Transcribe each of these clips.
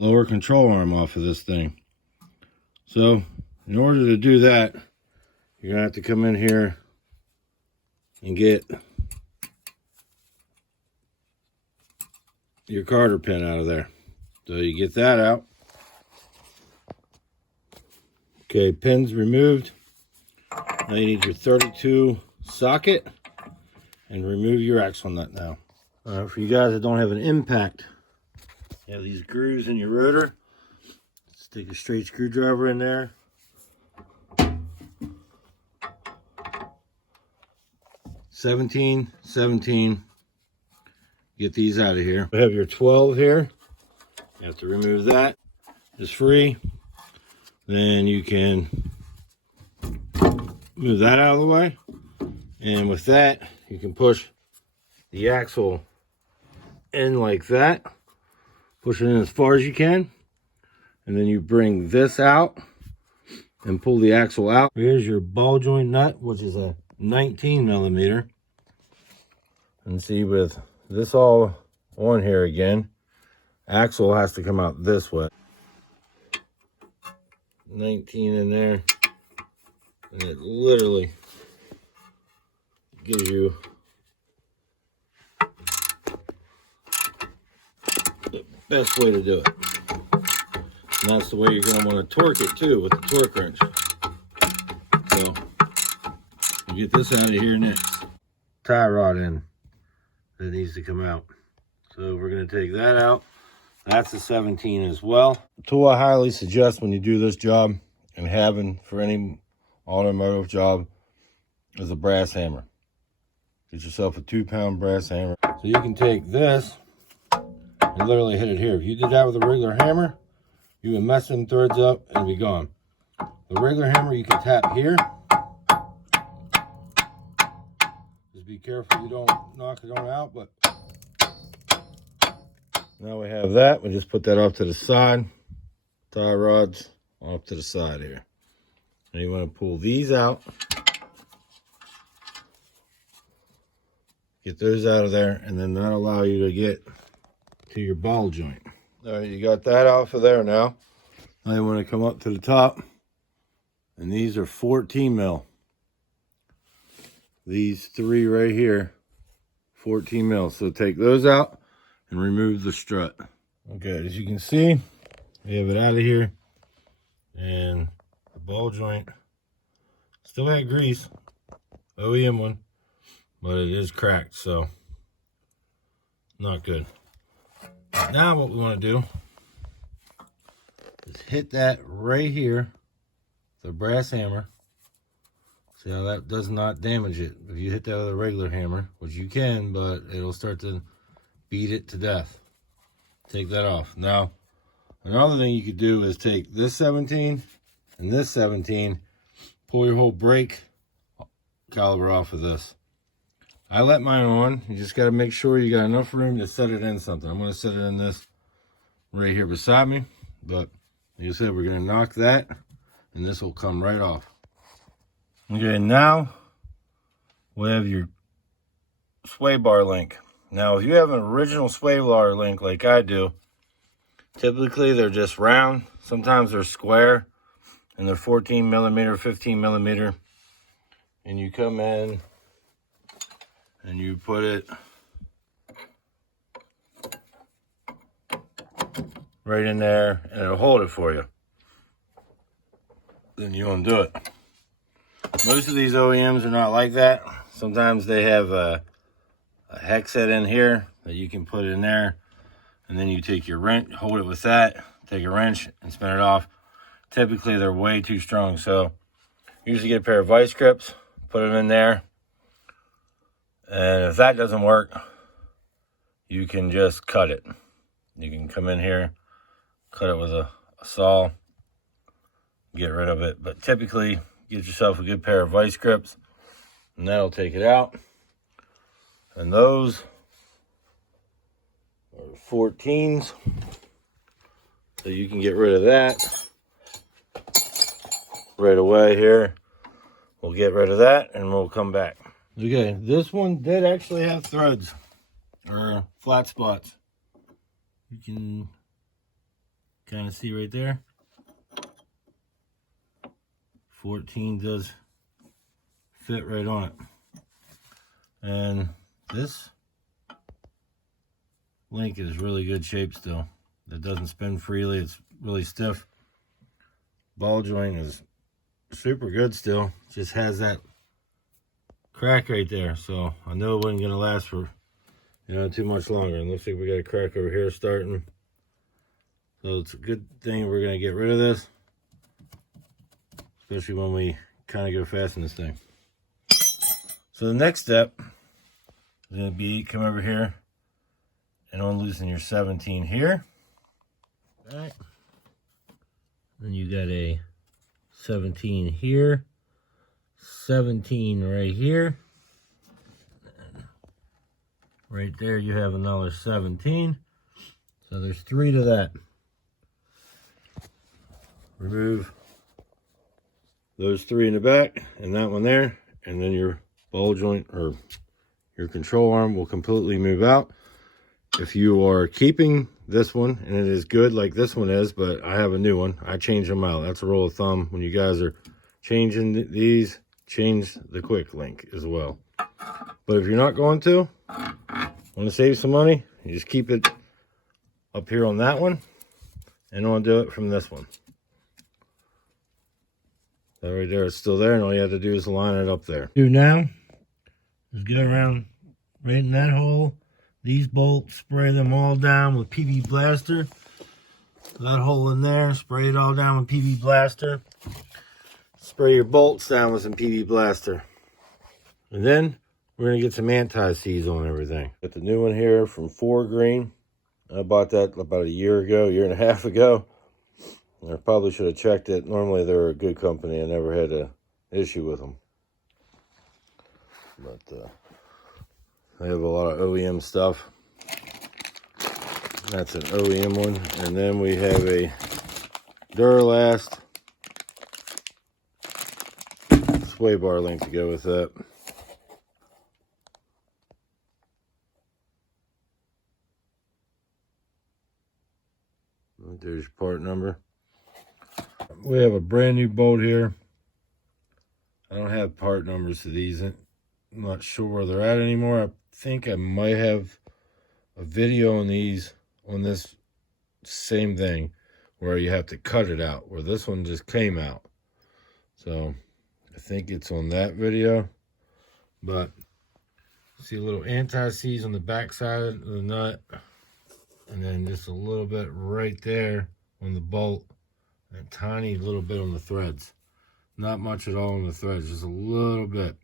lower control arm off of this thing. So in order to do that, you're gonna have to come in here and get your Carter pin out of there. So you get that out. Okay, pins removed. Now you need your 32 socket and remove your axle nut now. For you guys that don't have an impact, you have these grooves in your rotor. Stick a straight screwdriver in there. $17. Get these out of here. We have your 12 here. You have to remove that. It's free. Then you can move that out of the way. And with that, you can push the axle in like that. Push it in as far as you can. And then you bring this out and pull the axle out. Here's your ball joint nut, which is a 19 millimeter. And see, with this all on here again, axle has to come out this way. 19 in there, and it literally gives you the best way to do it. And that's the way you're going to want to torque it too, with the torque wrench. So you get this out of here next. Tie rod in that needs to come out. So we're going to take that out. That's a 17 as well. The tool I highly suggest when you do this job and having for any automotive job is a brass hammer. Get yourself a 2-pound brass hammer. So you can take this and literally hit it here. If you did that with a regular hammer, you would mess them threads up and be gone. The regular hammer you can tap here. Just be careful you don't knock it on out, but now we have that. We just put that off to the side. Tie rods off to the side here. Now you want to pull these out. Get those out of there, and then that'll allow you to get to your ball joint. All right, you got that off of there now. Now you want to come up to the top, and these are 14 mil. These three right here, 14 mil. So take those out and remove the strut. Okay, as you can see, we have it out of here, and the ball joint still had grease, OEM one, but it is cracked, so not good. Now what we want to do is hit that right here, the brass hammer. See how that does not damage it. If you hit that with a regular hammer, which you can, but it'll start to beat it to death. Take that off. Now, another thing you could do is take this 17 and this 17, pull your whole brake caliber off of this. I let mine on. You just got to make sure you got enough room to set it in something. I'm going to set it in this right here beside me, but like I said, we're going to knock that, and this will come right off. Okay, now we have your sway bar link. Now, if you have an original sway bar link like I do, typically they're just round. Sometimes they're square, and they're 14 millimeter, 15 millimeter. And you come in and you put it right in there, and it'll hold it for you. Then you undo it. Most of these OEMs are not like that. Sometimes they have a hex set in here that you can put in there, and then you take your wrench, hold it with that, take a wrench and spin it off. Typically they're way too strong, so usually get a pair of vice grips, put them in there, and if that doesn't work, you can just cut it. You can come in here, cut it with a saw, get rid of it. But typically get yourself a good pair of vice grips, and that'll take it out. And those are 14s, so you can get rid of that right away here. We'll get rid of that and we'll come back. Okay, this one did actually have threads or flat spots. You can kind of see right there. 14 does fit right on it. And this link is really good shape still. It doesn't spin freely. It's really stiff. Ball joint is super good still. Just has that crack right there. So I know it wasn't going to last for, too much longer. And looks like we got a crack over here starting. So it's a good thing we're going to get rid of this. Especially when we kind of go fast in this thing. So the next step is going to be come over here and unloosen your 17 here. All right. Then you got a 17 here, 17 right here. Right there you have another 17. So there's 3 to that. Remove those 3 in the back and that one there, and then your ball joint or your control arm will completely move out. If you are keeping this one, and it is good like this one is, but I have a new one, I change them out. That's a rule of thumb. When you guys are changing these, change the quick link as well. But if you're not going to, want to save some money, you just keep it up here on that one and undo it from this one. That right there is still there, and all you have to do is line it up there. Do now is get around right in that hole. These bolts, spray them all down with PB Blaster. That hole in there, spray it all down with PB Blaster. Spray your bolts down with some PB Blaster. And then we're going to get some anti-seize on everything. Got the new one here from 4 Green. I bought that about a year and a half ago. I probably should have checked it. Normally they're a good company. I never had an issue with them. But I have a lot of OEM stuff. That's an OEM one. And then we have a Duralast sway bar link to go with that. There's your part number. We have a brand new bolt here. I don't have part numbers to these. I'm not sure where they're at anymore. I think I might have a video on these, on this same thing, where you have to cut it out, where this one just came out. So I think it's on that video. But see a little anti-seize on the back side of the nut, and then just a little bit right there on the bolt, and a tiny little bit on the threads. Not much at all on the threads, just a little bit.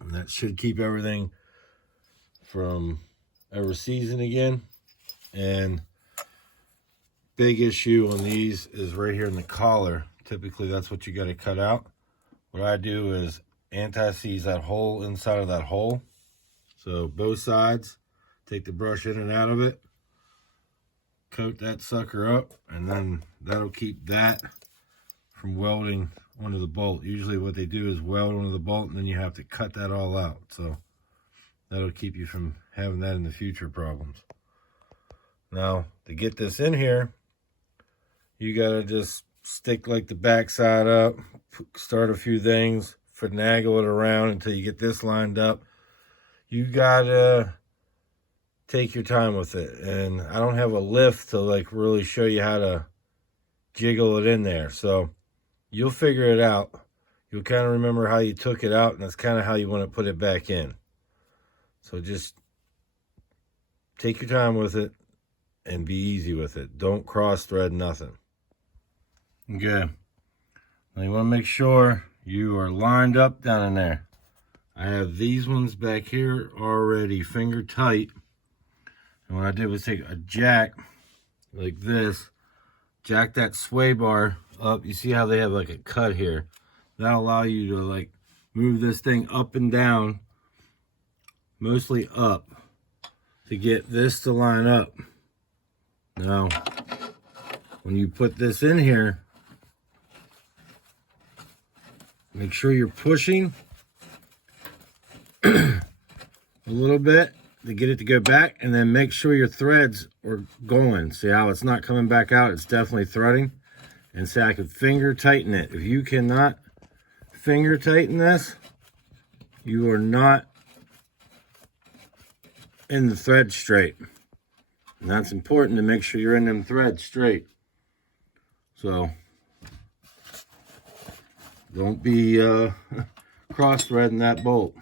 And that should keep everything from ever seizing again. And big issue on these is right here in the collar. Typically that's what you got to cut out. What I do is anti-seize that hole inside of that hole. So both sides, take the brush in and out of it, coat that sucker up, and then that'll keep that from welding onto the bolt. Usually what they do is weld onto the bolt, and then you have to cut that all out. So that'll keep you from having that in the future problems. Now, to get this in here, you gotta just stick like the back side up, start a few things, finagle it around until you get this lined up. You gotta take your time with it. And I don't have a lift to like really show you how to jiggle it in there. So you'll figure it out. You'll kind of remember how you took it out, and that's kind of how you want to put it back in. So just take your time with it and be easy with it. Don't cross thread nothing. Okay. Now you want to make sure you are lined up down in there. I have these ones back here already finger tight. And what I did was take a jack like this, jack that sway bar up. You see how they have like a cut here? That'll allow you to like move this thing up and down, mostly up, to get this to line up. Now, when you put this in here, make sure you're pushing a little bit to get it to go back, and then make sure your threads are going. See how it's not coming back out? It's definitely threading. And see, I could finger tighten it. If you cannot finger tighten this, you are not in the thread straight. And that's important to make sure you're in them threads straight. So don't be cross threading that bolt.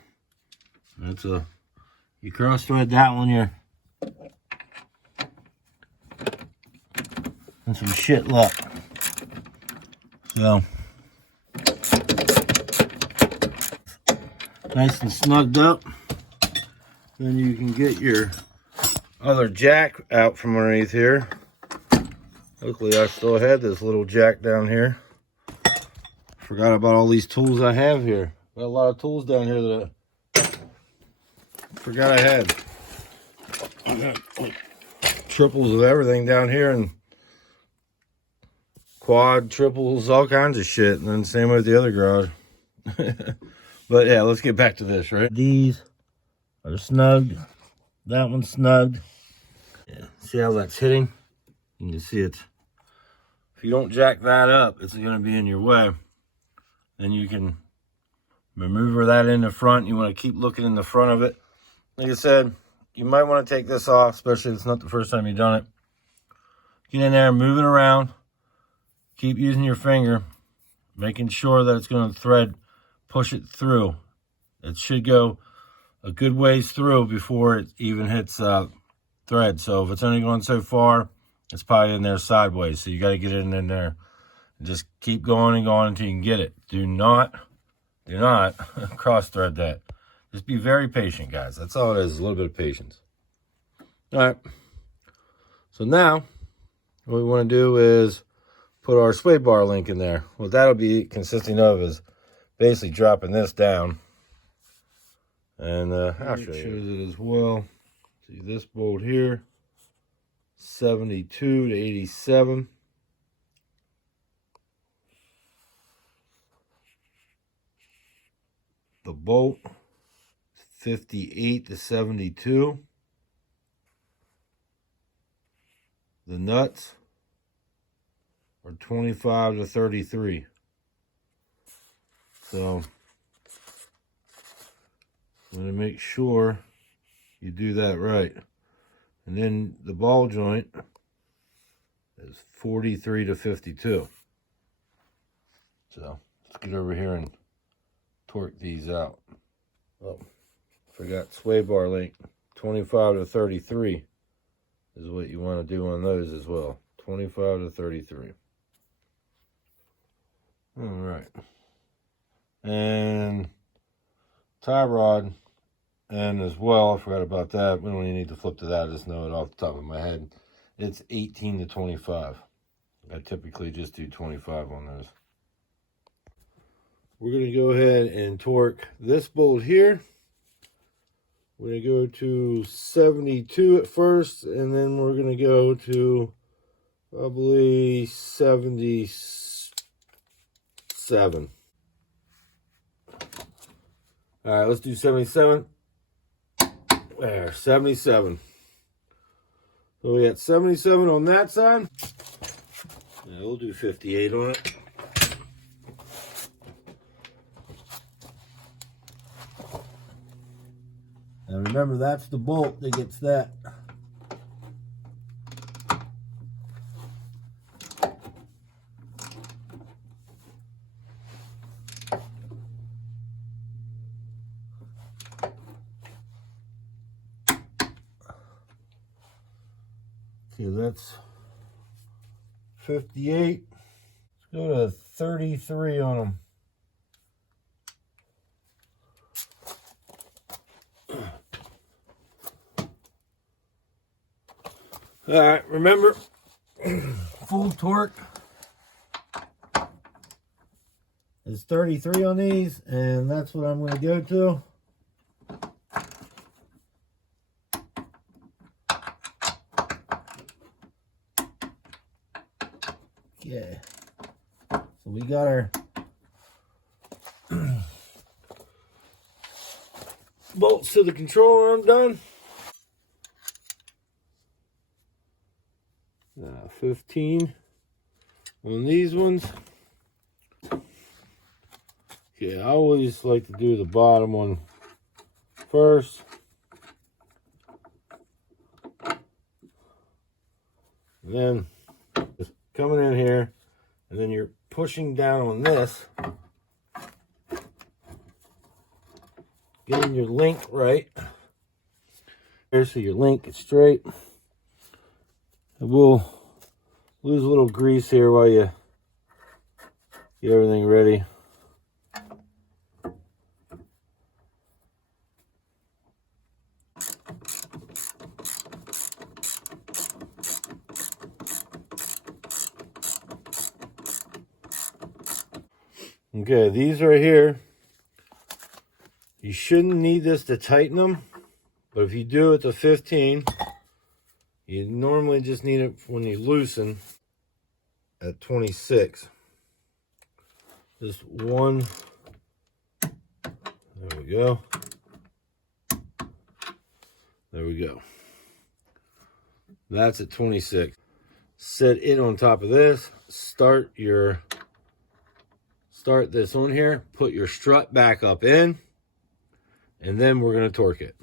That's you cross thread that one, you're in some shit luck. So nice and snugged up. Then you can get your other jack out from underneath here. Luckily I still had this little jack down here. Forgot about all these tools I have here. Got a lot of tools down here that I forgot I had. I got like triples of everything down here, and quad, triples, all kinds of shit. And then same with the other garage. But yeah, let's get back to this, right? These are snugged. That one's snugged. Yeah, see how that's hitting? You can see it. If you don't jack that up, it's going to be in your way. Then you can maneuver that in the front. You want to keep looking in the front of it. Like I said, you might want to take this off, especially if it's not the first time you've done it. Get in there, move it around. Keep using your finger, making sure that it's going to thread, push it through. It should go a good ways through before it even hits thread. So if it's only going so far, it's probably in there sideways. So you got to get it in there. Just keep going and going until you can get it. Do not cross thread that. Just be very patient, guys. That's all it is, a little bit of patience. All right. So now what we want to do is put our sway bar link in there. What that'll be consisting of is basically dropping this down. And I'll show you. It shows it as well. See this bolt here, 72 to 87. The bolt, 58 to 72. The nuts are 25 to 33. So I'm going to make sure you do that right. And then the ball joint is 43 to 52. So let's get over here and torque these out. Oh, forgot sway bar link. 25 to 33 is what you want to do on those as well. 25 to 33. All right. And tie rod, and as well, I forgot about that. We don't even need to flip to that. I just know it off the top of my head. It's 18 to 25. I typically just do 25 on those. We're going to go ahead and torque this bolt here. We're going to go to 72 at first, and then we're going to go to probably 77. All right, let's do 77. There, 77. So we got 77 on that side. Yeah, we'll do 58 on it. Now remember, that's the bolt that gets that. Okay, that's 58. Let's go to 33 on them. All right, remember, full torque is 33 on these, and that's what I'm going to go to. Okay, so we got our bolts to the control arm done. 15 on these ones. Okay, I always like to do the bottom one first. And then just coming in here, and then you're pushing down on this, getting your link right here so your link is straight. And we'll lose a little grease here while you get everything ready. Okay, these right here, you shouldn't need this to tighten them, but if you do it to 15, you normally just need it when you loosen at 26. Just one, there we go. There we go. That's at 26. Set it on top of this, start this on here, put your strut back up in, and then we're going to torque it.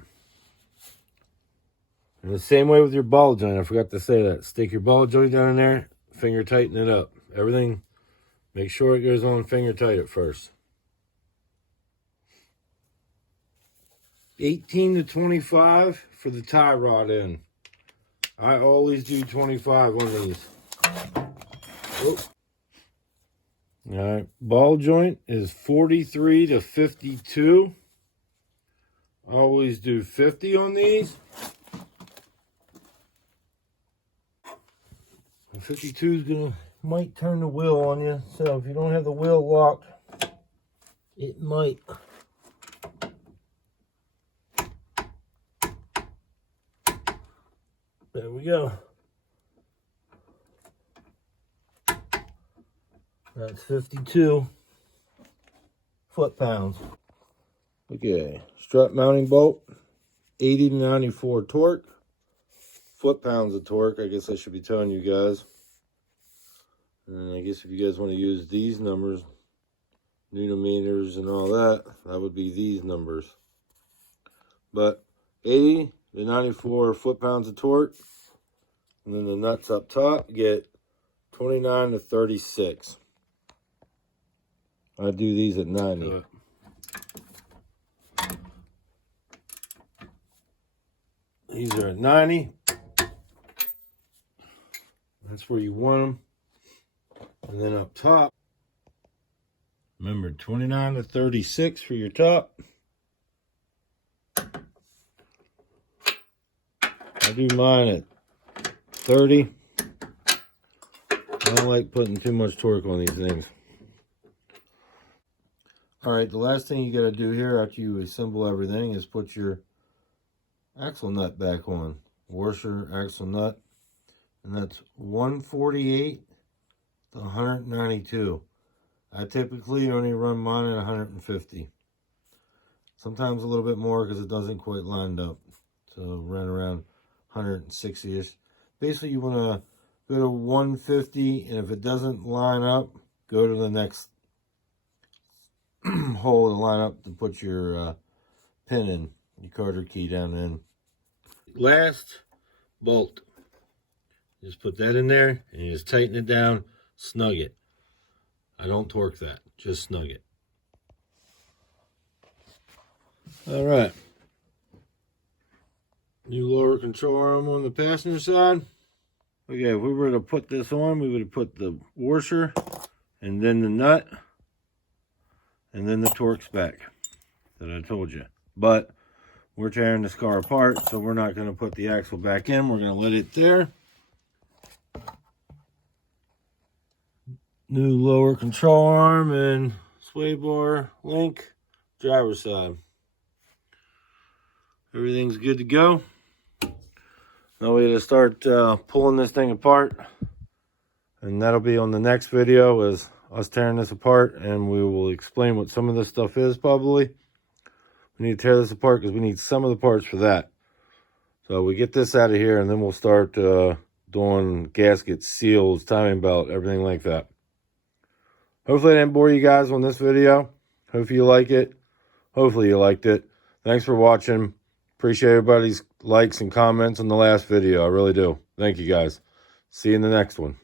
And the same way with your ball joint, I forgot to say that. Stick your ball joint down in there, finger tighten it up. Everything, make sure it goes on finger tight at first. 18 to 25 for the tie rod end. I always do 25 on these. Oh. All right, ball joint is 43 to 52. Always do 50 on these. 52 might turn the wheel on you, so if you don't have the wheel locked, it might. There we go. That's 52 foot-pounds. Okay, strut mounting bolt, 80 to 94 torque, foot-pounds of torque. I guess I should be telling you guys. And I guess if you guys want to use these numbers, newtometers and all that, that would be these numbers. But 80 to 94 foot-pounds of torque. And then the nuts up top get 29 to 36. I do these at 90. These are at 90. That's where you want them. And then up top, remember 29 to 36 for your top. I do mine at 30. I don't like putting too much torque on these things. All right, the last thing you got to do here after you assemble everything is put your axle nut back on. Washer, axle nut. And that's 148 to 192. I typically only run mine at 150. Sometimes a little bit more because it doesn't quite line up. So run around 160-ish. Basically, you want to go to 150, and if it doesn't line up, go to the next hole to line up to put your pin in, your Carter key down in. Last bolt. Just put that in there, and you just tighten it down, snug it. I don't torque that, just snug it. All right. New lower control arm on the passenger side. Okay, if we were to put this on, we would have put the washer, and then the nut, and then the torque spec that I told you. But we're tearing this car apart, so we're not going to put the axle back in. We're going to let it there. New lower control arm and sway bar link, driver's side. Everything's good to go. Now we gotta start pulling this thing apart, and that'll be on the next video, is us tearing this apart, and we will explain what some of this stuff is. Probably we need to tear this apart because we need some of the parts for that. So we get this out of here, and then we'll start doing gaskets, seals, timing belt, everything like that. Hopefully I didn't bore you guys on this video. Hopefully you like it. Hopefully you liked it. Thanks for watching. Appreciate everybody's likes and comments on the last video. I really do. Thank you guys. See you in the next one.